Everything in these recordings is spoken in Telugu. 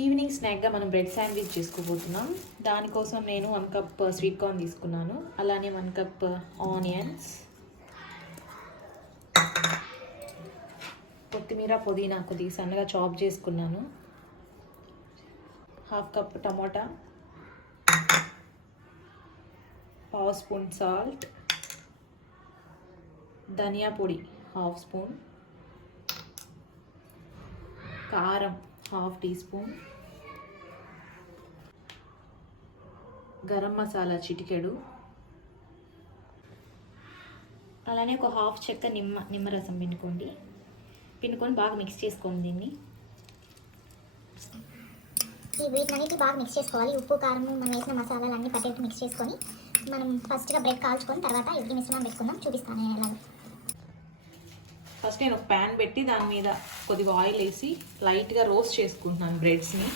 ఈవినింగ్ స్నాక్గా మనం బ్రెడ్ శాండ్విచ్ చేసుకోబోతున్నాం. దానికోసం నేను 1 కప్ స్వీట్ కార్న్ తీసుకున్నాను. అలానే 1 కప్ ఆనియన్స్, కొత్తిమీర, పుదీనా కొద్దిగా సన్నగా చాప్ చేసుకున్నాను. 1/2 కప్ టమోటా, 1/2 స్పూన్ సాల్ట్, ధనియా పొడి 1/2 స్పూన్, కారం 1/2 టీ స్పూన్, గరం మసాలా చిటికెడు, అలానే ఒక 1/2 చెక్క నిమ్మరసం పిండుకొని బాగా మిక్స్ చేసుకోండి. దీన్ని వీటినన్నిటి బాగా మిక్స్ చేసుకోవాలి. ఉప్పు, కారం, మనం వేసిన మసాలాలు అన్నీ పట్టేట్టు మిక్స్ చేసుకొని మనం ఫస్ట్గా బ్రెడ్ కాల్చుకొని తర్వాత ఇడ్లీ మిశ్రమం పెట్టుకుందాం. చూపిస్తాను నేను ఎలా. ఫస్ట్ నేను ఒక ప్యాన్ పెట్టి దాని మీద కొద్దిగా ఆయిల్ వేసి లైట్గా రోస్ట్ చేసుకుంటున్నాను. బ్రెడ్స్ని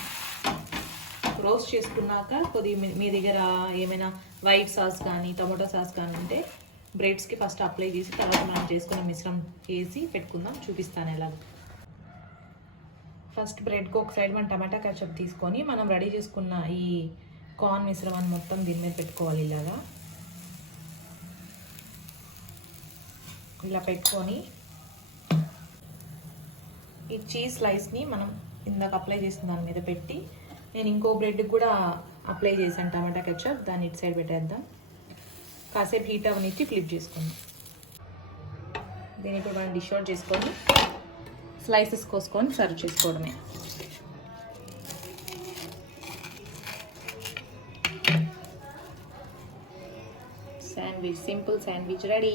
రోస్ట్ చేసుకున్నాక కొద్దిగా మీ దగ్గర ఏమైనా వైట్ సాస్ కానీ టమాటో సాస్ కానీ ఉంటే బ్రెడ్స్కి ఫస్ట్ అప్లై చేసి తర్వాత మనం చేసుకున్న మిశ్రమం వేసి పెట్టుకుందాం. చూపిస్తాను ఎలా. ఫస్ట్ బ్రెడ్కి ఒక సైడ్ మనం టమాటా కచప్ తీసుకొని మనం రెడీ చేసుకున్న ఈ కార్న్ మిశ్రమాన్ని మొత్తం దీని మీద పెట్టుకోవాలి. ఇలా పెట్టుకొని ఈ చీజ్ స్లైస్ని మనం ఇందాక అప్లై చేసిన దాని మీద పెట్టి నేను ఇంకో బ్రెడ్కి కూడా అప్లై చేశాను టమాటా కెచప్. దాన్ని ఇటు సైడ్ పెట్టేద్దాం. కాసేపు హీట్ అవనిచ్చి ఫ్లిప్ చేసుకుందాం. దీన్ని ఇప్పుడు మనం డిష్ అవుట్ చేసుకొని స్లైసెస్ కోసుకొని సర్వ్ చేసుకోవడమే. Sandwich, simple sandwich ready.